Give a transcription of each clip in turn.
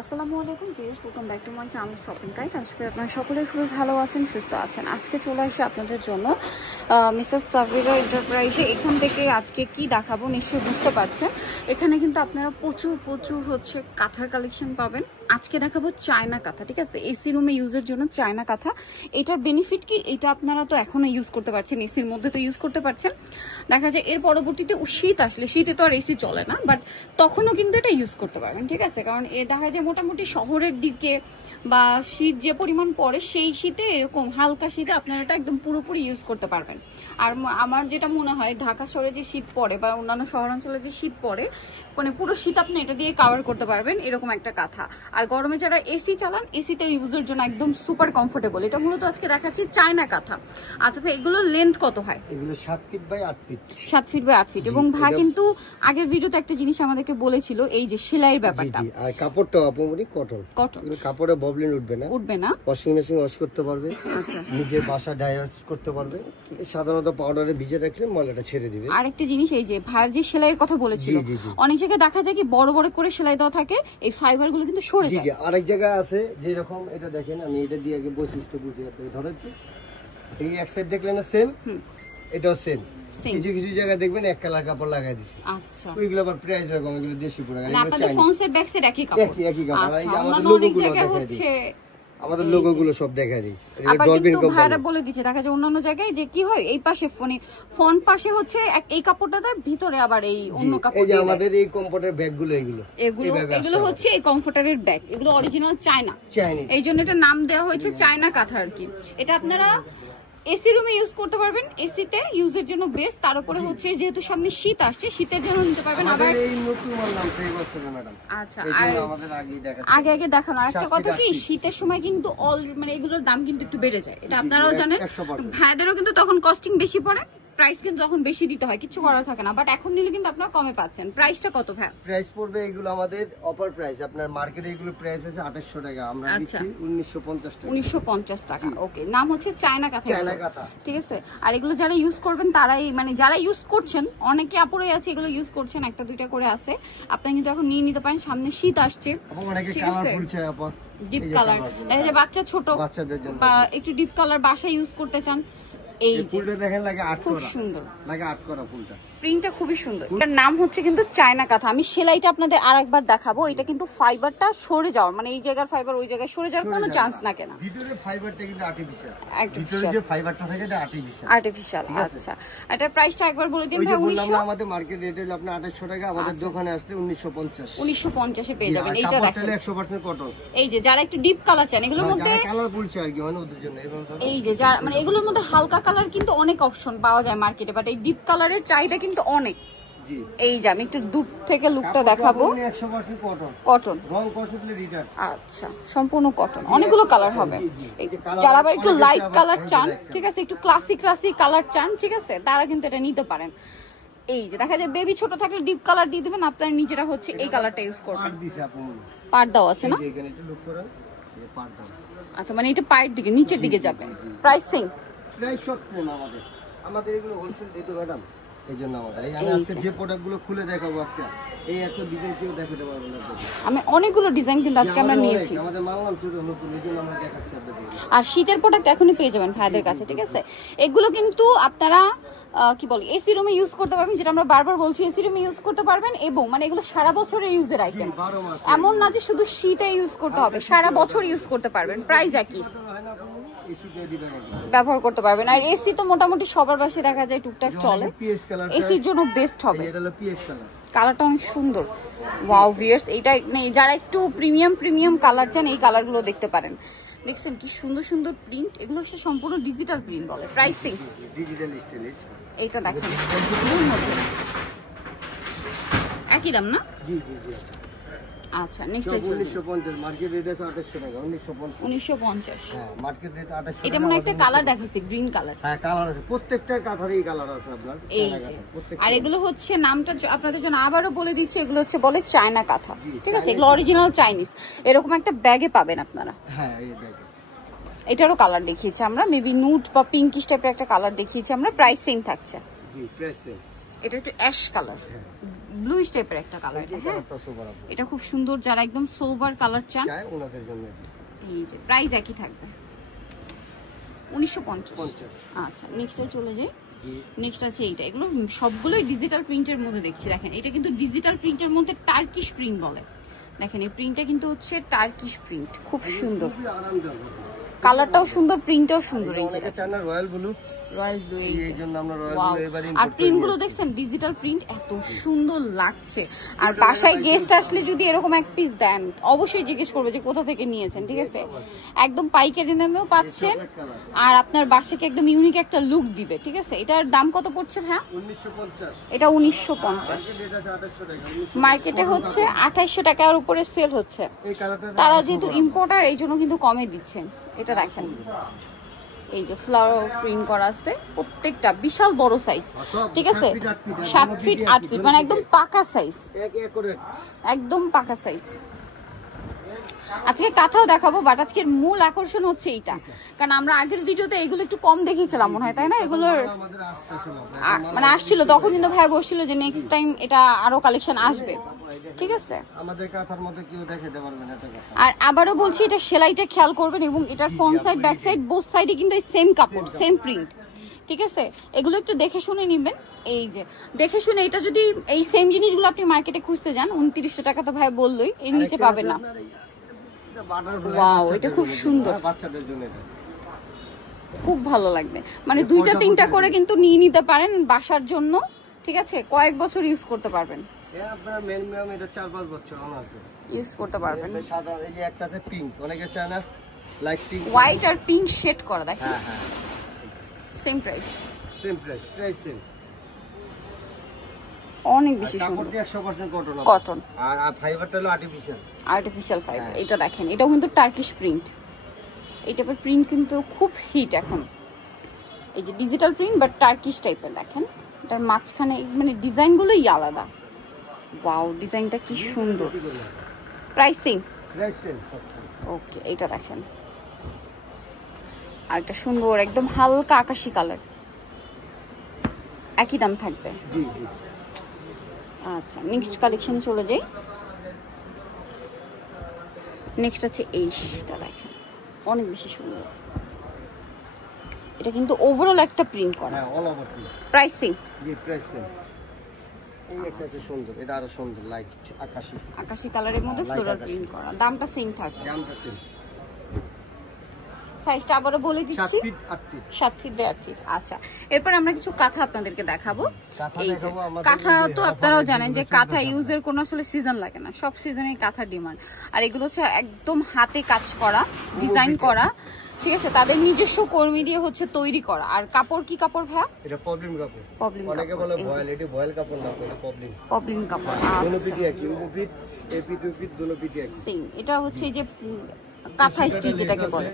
আসসালামু আলাইকুম viewers, welcome back to my channel shopping guide. আজকে আপনারা সকলেই খুবই ভালো আছেন, সুস্থ আছেন। আজকে চলে আসি আপনাদের জন্য মিসেস সাবিরা এন্টারপ্রাইজে। এখান থেকে আজকে কি দেখাবো নিশ্চয়ই বুঝতে পারছেন। এখানে কিন্তু আপনারা প্রচুর হচ্ছে কাঁথার কালেকশন পাবেন। আজকে দেখাবো চায়না কাঁথা, ঠিক আছে? এসি রুমে ইউজের জন্য চায়না কাঁথা। এটার বেনিফিট কি, এটা আপনারা তো এখনো ইউজ করতে পারছেন, এসির মধ্যে তো ইউজ করতে পারছেন। দেখা যায় এর পরবর্তীতে শীত আসলে, শীতে তো আর এসি চলে না, বাট তখনও কিন্তু এটা ইউজ করতে পারবেন, ঠিক আছে? কারণ এ দেখা যায় মোটামুটি শহরের দিকে বা শীত যে পরিমাণ পড়ে সেই শীতে, এরকম হালকা শীতে আপনারা এটা একদম পুরোপুরি ইউজ করতে পারবেন। আর আমার যেটা মনে হয়, ঢাকা শহরে যে শীত পড়ে বা অন্যান্য শহরাঞ্চলে যে শীত পড়ে, মানে পুরো শীত আপনি এটা দিয়ে কাভার করতে পারবেন, এরকম একটা কাঁথা। আর গরমে যারা এসি চালান, এসিতে ইউজের জন্য একদম সুপার কমফোর্টেবল। এটা মূলত আজকে দেখাচ্ছি চায়না কাঁথা। আচ্ছা ভাই, এগুলো লেন্থ কত হয়? এগুলো 7 feet by 8 feet. 7 feet by 8 feet. এবং ভাই কিন্তু আগের ভিডিওতে একটা জিনিস আমাদেরকে বলেছিল, এই যে সেলাইয়ের ব্যাপারটা। জি, আর কাপড়টা আপনি কটন। এগুলো কাপড়ে ববলিন উঠবে না। ওয়াশিং মেশিন ওয়াশ করতে পারবে। আচ্ছা, নিজে বাসা ড্রাই ওয়াশ করতে পারবে। সাধারণত পাউডারে ভিজে রাখলে ময়লাটা ছেড়ে দিবে। আরেকটা জিনিস, এই যে ভাইয়ের যে সেলাইয়ের কথা বলেছিল, অনেক জায়গায় দেখা যায় কি বড় বড় করে সেলাই দেওয়া থাকে, এই ফাইবার গুলো কিন্তু সরে যায়। জি, আরেক জায়গায় আছে যেরকম এটা দেখেন, আমি এটা দিয়ে আগে বৈশিষ্ট্য বুঝিয়ে দিই। ধরেন কি এই এক সাইড দেখলেন না, সেম এটাও সেম। কিছু জায়গায় দেখবেন এক কালার কাপড় লাগাই দিছি। আচ্ছা, ওইগুলো আবার প্রাইস এরকম, এগুলো দেশি প্রোডাক্ট। মানে আপনাদের ফ্রন্ট সাইড ব্যাক সাইড একই কাপড়, একই কাপড়। এই যে আমাদের লোগোগুলো হচ্ছে, আমাদের লোগোগুলো সব দেখা দিই। আবার কিন্তু ভাইরা বলে দিচ্ছে, দেখা যায় অন্যান্য জায়গায় যে কি হয়, এই পাশে ফ্রন্ট পাশে হচ্ছে এই কাপড়টা দেয়, ভিতরে আবার এই অন্য কাপড়। এই যে আমাদের এই কমফোর্টের ব্যাগগুলো, এগুলো হচ্ছে এই কমফোর্টারের ব্যাগ। এগুলো অরিজিনাল চায়না, এই জন্য এটা নাম দেওয়া হয়েছে চায়না কাঁথা আর কি। এটা আপনারা এসি রুমে ইউজ করতে পারবেন, এসিতে ইউজের জন্য বেস্ট। তার উপরে হচ্ছে যেহেতু সামনে শীত আসছে, শীতের জন্য নিতে পারবেন। আবার এই নতুন মাল নাম সেই বছর ম্যাডাম। আচ্ছা, আর আমাদের আগে দেখানো আরেকটা কথা কি, শীতের সময় কিন্তু মানে এগুলোর দাম কিন্তু একটু বেড়ে যায়, এটা আপনারাও জানেন। ভাইদেরও কিন্তু তখন কস্টিং বেশি পড়ে, প্রাইস কিন্তু তখন বেশি দিতে হয়, কিছু করার থাকে না। বাট এখন নিলে কিন্তু আপনারা কমে পাচ্ছেন। প্রাইসটা কত ভাই? প্রাইস পড়বে এগুলো আমাদের অফার প্রাইস। আপনার মার্কেটে এগুলো প্রাইস আছে 2800 টাকা, আমরা দিচ্ছি 1950 টাকা। 1950 টাকা। ওকে, নাম হচ্ছে চায়না কাঁথা, ঠিক আছে? আর এগুলো যারা ইউজ করবেন তারাই, মানে যারা ইউজ করছেন, অনেকে আপুরাই আছে এগুলো ইউজ করছেন, একটা দুইটা করে আছে, আপনি কিন্তু এখন নিয়ে নিতে পারেন। সামনে শীত আসছে, ঠিক আছে? ডিপ কালার, দেখা যায় বাচ্চা ছোট বা একটু ডিপ কালার বাসায় ইউজ করতে চান, এই ফুলটা দেখেন লাগে 8 করা, খুব সুন্দর লাগে 8 করা ফুলটা। প্রিন্টটা খুবই সুন্দর। এটার নাম হচ্ছে কিন্তু চায়না কাঁথা। আমি সেলাইটা আপনাদের আরেকবার দেখাবো। এটা কিন্তু ফাইবারটা সরে যাওয়ার, মানে এই জায়গার ফাইবার ওই জায়গায় সরে যাওয়ার কোনো চান্স না। কেন ভিতরে ফাইবারটা কিন্তু আর্টিফিশিয়াল, ভিতরে যে ফাইবারটা থাকে এটা আর্টিফিশিয়াল। আচ্ছা, এটার প্রাইসটা একবার বলে দিন ভাই। 1900 আমাদের মার্কেট রেট হলো আপনার 2800 টাকা, আমাদের দোকানে আসলে 1950 এ পেয়ে যাবেন। এইটা দেখেন 100% কটন। এই যে যারা একটু ডিপ কালার চান, এগুলোর মধ্যে কালার বলছে আর কি, মানে ওদের জন্য। এই যে যারা মানে এগুলোর মধ্যে হালকা কালার কিন্তু অনেক অপশন পাওয়া যায় মার্কেটে, বাট এই ডিপ কালারের চাহিদা কিন্তু অনেক। এই যে আমি একটু দূর থেকে লুকটা দেখাবো, 100% কটন, রং কষলে রিটার্ন। আচ্ছা, সম্পূর্ণ কটন, অনেকগুলো কালার হবে। যারা আবার একটু লাইট কালার চান, ঠিক আছে, একটু ক্লাসিক কালার চান, ঠিক আছে, তারা কিন্তু এটা নিতে পারেন। এই যে দেখা যায় বেবি ছোট থাকলে ডিপ কালার দিয়ে দিবেন, আপনারা নিজেরা হচ্ছে এই কালারটা ইউজ করবেন। পার্ট দাও আছে না? এখানে একটু লুক করেন, এই পার্ট দাও। আচ্ছা, মানে এটা পায়ের দিকে নিচের দিকে যাবে। প্রাইস সব সেম আমাদের এগুলো হোলসেল দিতে ম্যাডাম, এইজন্য আমাদের আমি আজকে যে প্রোডাক্টগুলো খুলে দেখাবো, আজকে এই এত ডিজাইন কেউ দেখাতে পারবে না। আমি অনেকগুলো ডিজাইন কিন্তু আজকে আমরা নিয়েছি, আমাদের মাল নাম ছোট নতুন, এইজন্য আমরা দেখাচ্ছি আপনাদের। আর শীতের প্রোডাক্ট এখনই পেয়ে যাবেন ভাইদের কাছে, ঠিক আছে? এগুলো কিন্তু আপনারা কি বলে এসি রুমে ইউজ করতে পারবেন, যেটা আমরা বারবার বলছি, এসি রুমে ইউজ করতে পারবেন। এবং মানে এগুলো সারা বছরের ইউজের আইটেম, এমন না যে শুধু শীতে ইউজ করতে হবে, সারা বছর ইউজ করতে পারবেন। প্রাইস একই, ব্যবহার করতে পারবেন। আর এসি তো মোটামুটি সবার বাসায় দেখা যায় টুকটাক চলে, এসির জন্য বেস্ট হবে। কালারটা অনেক সুন্দর, ওয়াও ভিউয়ার্স। এইটা যারা একটু প্রিমিয়াম কালার চান, এই কালারগুলো দেখতে পারেন। দেখছেন কি সুন্দর প্রিন্ট, এগুলো হচ্ছে সম্পূর্ণ ডিজিটাল প্রিন্ট বলে। প্রাইসিং ডিজিটাল স্টাইলিশ, এটা দেখেন ব্লুর মধ্যে একই দাম না? জি। আচ্ছা, নেক্সট 1950, মার্কেট রেট আছে 2800 টাকা। 1950, হ্যাঁ, মার্কেট রেট 2800। এটা মনে একটা কালার দেখাইছে, গ্রিন কালার। হ্যাঁ, কালার আছে, প্রত্যেকটার কালারই কালার আছে আপনার। এই যে, আর এগুলো হচ্ছে নামটা আপনাদের জন্য আবারও বলে দিচ্ছি, এগুলো হচ্ছে বলে চায়না কাঁথা, ঠিক আছে? এগুলো অরিজিনাল চাইনিজ। এরকম একটা ব্যাগে পাবেন আপনারা। হ্যাঁ, এই ব্যাগে এটারও কালার দেখিয়েছি আমরা, মেবি নুড বা পিঙ্কিশ টাইপের একটা কালার দেখিয়েছি আমরা। প্রাইস সেম থাকছে। জি, প্রাইস সেম। এটা একটু অ্যাশ কালার, ব্লুইশ টাইপের একটা কালার এটা। হ্যাঁ এটা খুব সুন্দর, যারা একদম সোবার কালার চান ওনাদের জন্য। এই যে প্রাইস একই থাকবে 1950। আচ্ছা নেক্সটে চলে যাই। নেক্সট আছে এইটা, এগুলো সবগুলোই ডিজিটাল প্রিন্টের মধ্যে দেখছি। দেখেন এটা কিন্তু ডিজিটাল প্রিন্টের মধ্যে টার্কিশ প্রিন্ট বলে। দেখেন এই প্রিন্টটা কিন্তু হচ্ছে টার্কিশ প্রিন্ট, খুব সুন্দর, কালারটাও সুন্দর, প্রিন্টটাও সুন্দর। এই যে রয়্যাল ব্লু, রয়্যাল ব্লু, এই জন্য আমরা রয়্যাল ব্লু এবারে ইম্পোর্ট করি। আর প্রিন্টগুলো দেখছেন ডিজিটাল প্রিন্ট, এত সুন্দর লাগছে। আর বাসায় গেস্ট আসলে যদি এরকম এক পিস দেন অবশ্যই জিজ্ঞেস করবে যে কোথা থেকে নিয়েছেন, ঠিক আছে? একদম পাইকারি দামেও পাচ্ছেন আর আপনার বাসাকে একদম ইউনিক একটা লুক দিবে, ঠিক আছে? এটার দাম কত পড়ছে ভাই? 1950। এটা 1950, মার্কেটে হচ্ছে 2800 টাকার উপরে সেল হচ্ছে। তারা যেহেতু ইম্পোর্টার এই জন্য কিন্তু কমে দিচ্ছেন। এটা দেখেন এই যে ফ্লাওয়ার প্রিন্ট করা আছে, প্রত্যেকটা বিশাল বড় সাইজ, ঠিক আছে? 7 ফিট 8 ফিট, মানে একদম পাকা সাইজ, একদম পাকা সাইজ। আজকে কাঁথাও দেখাবো, বাট আজকের মূল আকর্ষণ হচ্ছে এইটা, কারণ আমরা আগের ভিডিওতে এগুলো একটু কম দেখিয়েছিলাম মনে হয়, তাই না? এগুলোর মানে আসছিল তখন কিন্তু ভাই বলছিল যে নেক্সট টাইম এটা আরো কালেকশন আসবে, ঠিক আছে? আমাদের কাঁথার মধ্যে কেউ দেখাতে পারবে না। আর আবারও বলছি এটা সেলাইটা খেয়াল করবেন, এবং এটার front side back side both সাইডে কিন্তু এই সেম কাপড়, সেম প্রিন্ট, ঠিক আছে? এগুলো একটু দেখে শুনে নেবেন। এই যে দেখে শুনে, এটা যদি এই সেম জিনিসগুলো আপনি মার্কেটে খুঁজতে যান 2900 টাকা তো ভাই বললোই, এর নিচে পাবেন না। ওয়াও এটা খুব সুন্দর, বাচ্চাদের জন্য এটা খুব ভালো লাগবে। মানে 2টা 3টা করে কিন্তু নিয়ে নিতে পারেন বাসার জন্য, ঠিক আছে? কয়েক বছর ইউজ করতে পারবেন। আপনার মিনিমাম এটা 4-5 বছর আছে ইউজ করতে পারবেন। সাদা এই যে একটা আছে পিঙ্ক, অনেকে চায় না লাইট পিঙ্ক, হোয়াইট আর পিঙ্ক শেড করা, দেখেন। হ্যাঁ হ্যাঁ same price, same price, price same. অনেক বেশি সুন্দর, কাপড়টি 100% কটন, কটন, আর ফাইবারটা হলো আর্টিফিশিয়াল, আর্টিফিশিয়াল ফাইবার। এটা দেখেন, এটাও কিন্তু টার্কিশ প্রিন্ট। এই টাইপের প্রিন্ট কিন্তু খুব হিট এখন। এই যে ডিজিটাল প্রিন্ট বাট টার্কিশ টাইপের, দেখেন এটার মাঝখানে মানে ডিজাইনগুলোই আলাদা। ওয়াও ডিজাইনটা কি সুন্দর। প্রাইসিং ওকে, এটা দেখেন আর একটা সুন্দর একদম হালকা আকাশি কালার, একই দাম থাকবে। জি জি। আচ্ছা নেক্সট কালেকশনে চলে যাই। নেক্সট আছে এইটা দেখেন, অনেক বেশি সুন্দর। এটা কিন্তু ওভারঅল একটা প্রিন্ট করা, হ্যাঁ অল ওভার প্রিন্ট। প্রাইসিং জি প্রাইসিং। এই একটা সুন্দর, এটা আরো সুন্দর, লাইট আকাশী, আকাশী কালারের মধ্যে ফ্লোরাল প্রিন্ট করা। দামটা সেম থাকবে, দামটা সেম। সাইজটা আবারো বলে দিচ্ছি, 7 ফিট 8 ফিট, 7 ফিট 8 ফিট। আচ্ছা এরপর আমরা কিছু কাঁথা আপনাদেরকে দেখাবো। এই যে কাঁথা তো আপনারাও জানেন যে কাঁথা ইউজের কোনো আসলে সিজন লাগে না, সব সিজনেই কাঁথা ডিমান্ড। আর এগুলো হচ্ছে একদম হাতে কাজ করা, ডিজাইন করা, ঠিক আছে? তাদের নিজস্ব কর্মী দিয়ে হচ্ছে তৈরি করা। আর কাপড় কি কাপড় ভাইয়া? এটা পবলিন কাপড়। পবলিন কাপড়, অনেকে বলে ভয়েল, এটা ভয়েল কাপড় না, এটা পবলিন। পবলিন কাপড়। দোনো পিটি একই, উপর পিট এপি টু পিট দোনো পিটি একই সেম। এটা হচ্ছে এই যে কাঁথা স্টিচ যেটাকে বলে।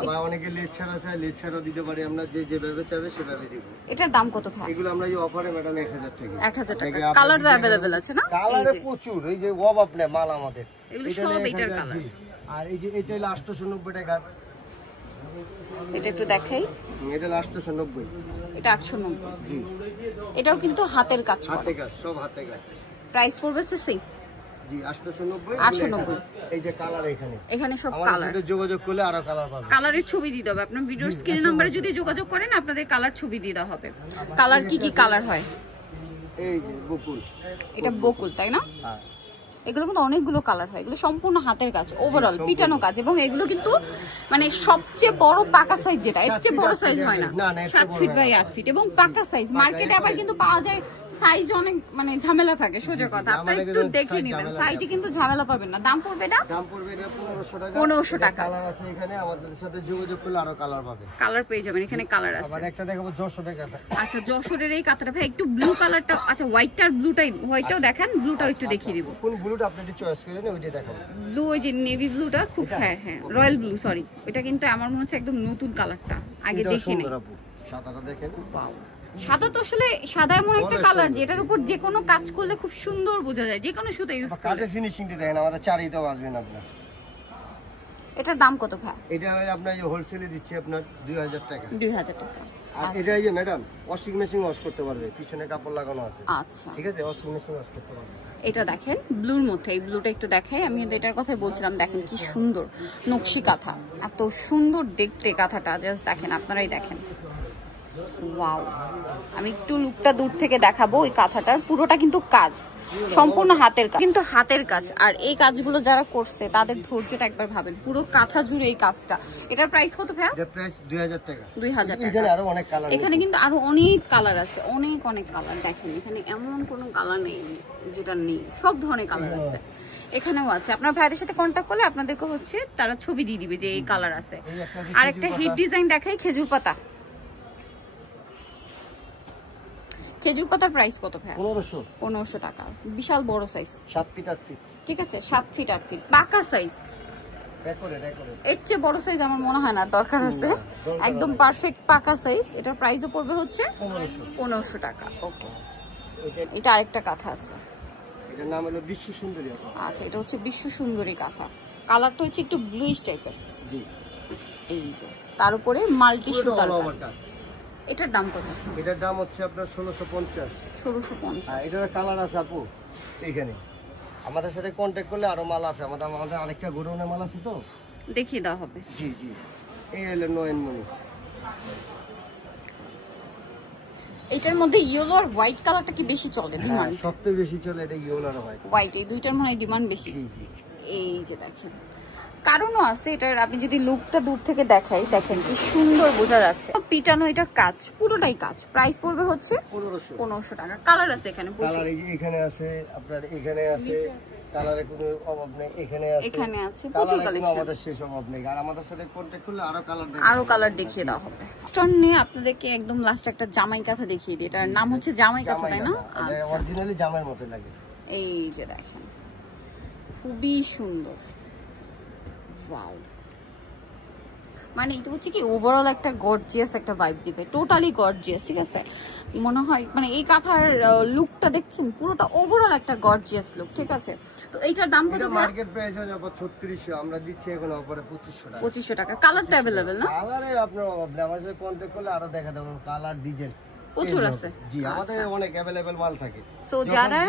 আবার অনেকে লেজ ছাড়া চায়, লেজ ছাড়াও দিতে পারি আমরা, যে যেভাবে চাইবে সেভাবে দিব। এটার দাম কত ভাই? এগুলো আমরা এই অফারে ম্যাডাম 1000 টাকা। 1000 টাকা। কালার তো अवेलेबल আছে না? কালারে প্রচুর, এই যে অভাব নেই মাল আমাদের। এগুলো সব এটার কালার। আর এই যে এটা হলো 890 টাকা। এটা একটু দেখাই, এটা 890, এটা 890। জি এটাও কিন্তু হাতের কাজ করা, হাতে কাজ, সব হাতে কাজ। প্রাইস পড়বে সেম, জি 890। 890। এই যে কালার এখানে সব আমাদের কালার। সাথে যোগাযোগ করলে আরো কালার পাবেন। কালারের ছবি দিয়ে দেব, আপনার ভিডিওর স্ক্রিন নম্বরে যদি যোগাযোগ করেন আপনাদের কালার ছবি দিয়ে দেওয়া হবে। কালার কি কি কালার হয়? এই যে বকুল, এটা বকুল তাই না? হ্যাঁ। এগুলোর মধ্যে অনেকগুলো কালার হয়, এগুলো সম্পূর্ণ হাতের কাজ, ওভারঅল পিটানো কাজ। এবং এগুলো কিন্তু মানে সবচেয়ে বড় পাকা সাইজ, যেটা এর চেয়ে বড় সাইজ হয় না, 7 ফিট বাই 8 ফিট এবং পাকা সাইজ। মার্কেটে আবার কিন্তু পাওয়া যায় সাইজ অনেক মানে ঝামেলা থাকে, সোজা কথা। আপনারা একটু দেখে নেবেন, সাইজে কিন্তু ঝামেলা পাবেন না। দাম পড়বে না, দাম পড়বে এটা 1500 টাকা। 1500 টাকা। কালার আছে এখানে, আমাদের সাথে যোগাযোগ করলে আরো কালার পাবে। কালার পেয়ে যাবেন, এখানে কালার আছে। আবার একটা দেখাবো 600 টাকা। আচ্ছা যশোরের এই কাঁথাটা ভাই একটু ব্লু কালারটা, আচ্ছা হোয়াইটটার ব্লুটাই, হোয়াইটটাও দেখান, ব্লুটাও একটু দেখিয়ে দিব। কোন ব্লুটা আপনি একটু চয়েস করেন, ওইটা দেখাবো। ব্লু ওই যে নেভি ব্লুটা খুব, হ্যাঁ হ্যাঁ রয়্যাল ব্লু, সরি ওটা কিন্তু আমার মনে হচ্ছে একদম নতুন কালারটা, আগে দেখিনি। সাদাটা দেখেন, ওয়াও সাদা তো আসলে সাদা এমন একটা কালার যেটার উপর যে কোনো কাজ করলে খুব সুন্দর বোঝা যায়, যে কোনো সুতা ইউজ করলে। কাজের ফিনিশিংটা দেখেন, আমাদের চারিতেও আসবেন আপনার। এটার দাম কত ভাই? এটা আপনার হোলসেলে দিচ্ছি আপনার 2000 টাকা। 2000 টাকা। আর এটা এই যে ম্যাডাম ওয়াশিং মেশিন ওয়াশ করতে পারবে, পিছনে কাপড় লাগানো আছে। আচ্ছা ঠিক আছে, ওয়াশিং মেশিন ওয়াশ করতে পারবে। এটা দেখেন ব্লুর মধ্যে, এই ব্লুটা একটু দেখাই, আমি এটার কথাই বলছিলাম। দেখেন কি সুন্দর নকশি কাঁথা, এত সুন্দর দেখতে কাঁথাটা, জাস্ট দেখেন, আপনারাই দেখেন। ওয়াও, আমি একটু লুকটা দূর থেকে দেখাবো। ওই কাঁথাটার পুরোটা কিন্তু কাজ, সম্পূর্ণ হাতের কাজ, কিন্তু হাতের কাজ। আর এই কাজগুলো যারা করছে তাদের ধৈর্যটা একবার ভাবেন, পুরো কাঁথা জুড়ে এই কাজটা। এটার প্রাইস কত ভাইয়া? এটার প্রাইস 2000 টাকা। 2000 টাকা। এখানে আরো অনেক কালার, এখানে কিন্তু আরো অনেক কালার আছে, অনেক অনেক কালার। দেখেন এখানে এমন কোনো কালার নেই যেটা নেই, সব ধরনের কালার আছে। এখানেও আছে। আপনার ভাইয়ের সাথে কন্ট্যাক্ট করলে আপনাদেরকে হচ্ছে তারা ছবি দিয়ে দিবে যে এই কালার আছে। আর একটা হিট ডিজাইন দেখাই, খেজুর পাতা। খেজুর পাতার প্রাইস কত ভাই? 1500 টাকা। বিশাল বড় সাইজ, 7 ফিট 8 ফিট। ঠিক আছে, 7 ফিট 8 ফিট পাকা সাইজ। এর চেয়ে বড় সাইজ আমার মনে হয় না দরকার আছে, একদম পারফেক্ট পাকা সাইজ। এটার প্রাইসও পড়বে হচ্ছে 1500 টাকা। ওকে, এটা আরেকটা কাঁথা আছে, এটার নাম হলো বিশ্ব সুন্দরী। আচ্ছা, এটা হচ্ছে বিশ্ব সুন্দরী কাঁথা। কালারটা হচ্ছে একটু ব্লুইশ টাইপের। জি, এই যে তার উপরে মাল্টি সুতার কাজ। এটার দাম কত? এটার দাম হচ্ছে আপনার 1650। 1650। এটার কালার আছে আপু এইখানে। আমাদের সাথে কন্টাক্ট করলে আরো মাল আছে, আমাদের আরেকটা গোডাউনে মাল আছে, তো দেখিয়ে দেওয়া হবে। জি জি, এই হলো নয়নমণি। এটার মধ্যে ইয়েলো আর হোয়াইট কালারটা কি বেশি চলে? ডিমান্ড সবচেয়ে বেশি চলে এটা ইয়েলো আর হোয়াইট, এই দুইটার মানে ডিমান্ড বেশি। জি জি, এই যে দেখেন, কারণও আছে এটার। আপনি যদি লুকটা দূর থেকে দেখাই, দেখেন কি সুন্দর বোঝা যাচ্ছে। পিটানো, এটা কাজ, পুরোটাই কাজ। প্রাইস পড়বে হচ্ছে 1500 টাকা। কালার আছে এখানে, কালার এই যে এখানে আছে, আপনার এখানে আছে, কালারে কোনো অভাব নেই। এখানে আছে প্রচুর কালেকশন, আমাদের শেষ অভাব নেই। আর আমাদের সাথে কন্টাক্ট করলে আরো কালার দেখিয়ে দেওয়া হবে। স্টোন নিয়ে আপনাদেরকে একদম লাস্ট একটা জামাই কাঁথা দেখিয়ে দিই। এটার নাম হচ্ছে জামাই কাঁথা, তাই না? আচ্ছা, অরিজিনালি জামাইয়ের মতো লাগে। এই যে দেখেন, খুবই সুন্দর। ওয়াও, মানে এটা হচ্ছে কি ওভারঅল একটা গর্জিয়াস একটা ভাইব দিবে, টোটালি গর্জিয়াস। ঠিক আছে, মনে হয় মানে এই কাঁথার লুকটা দেখছেন, পুরোটা ওভারঅল একটা গর্জিয়াস লুক। ঠিক আছে, তো এইটার দাম কত? মার্কেট প্রাইস আছে 3600, আমরা দিচ্ছি এখন অফারে 2500 টাকা। 2500 টাকা। কালারটা अवेलेबल না? কালারে আপনার অভাব নেই, আমাদের সাথে কন্টাক্ট করলে আরো দেখা দেব। কালার ডিজাইন প্রচুর আছে। জি, আমাদের অনেক अवेलेबल মাল থাকে। সো যারা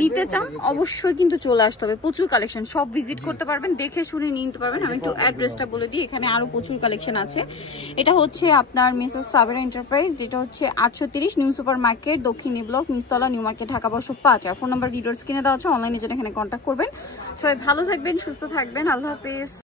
নিতে চান অবশ্যই কিন্তু চলে আসতে হবে। প্রচুর কালেকশন, সব ভিজিট করতে পারবেন, দেখে শুনে নিতে পারবেন। আমি একটু অ্যাড্রেসটা বলে দিই, এখানে আরো প্রচুর কালেকশন আছে। এটা হচ্ছে আপনার মিসেস সাবেরা এন্টারপ্রাইজ, যেটা হচ্ছে 830 নিউ সুপার মার্কেট, দক্ষিণ ব্লক, নিচতলা, নিউ মার্কেট, ঢাকা 5। আর ফোন নাম্বার ভিডিওর স্ক্রিনে দেওয়া আছে, অনলাইনে জন্য এখানে কন্ট্যাক্ট করবেন। সবাই ভালো থাকবেন, সুস্থ থাকবেন, আল্লাহ হাফেজ।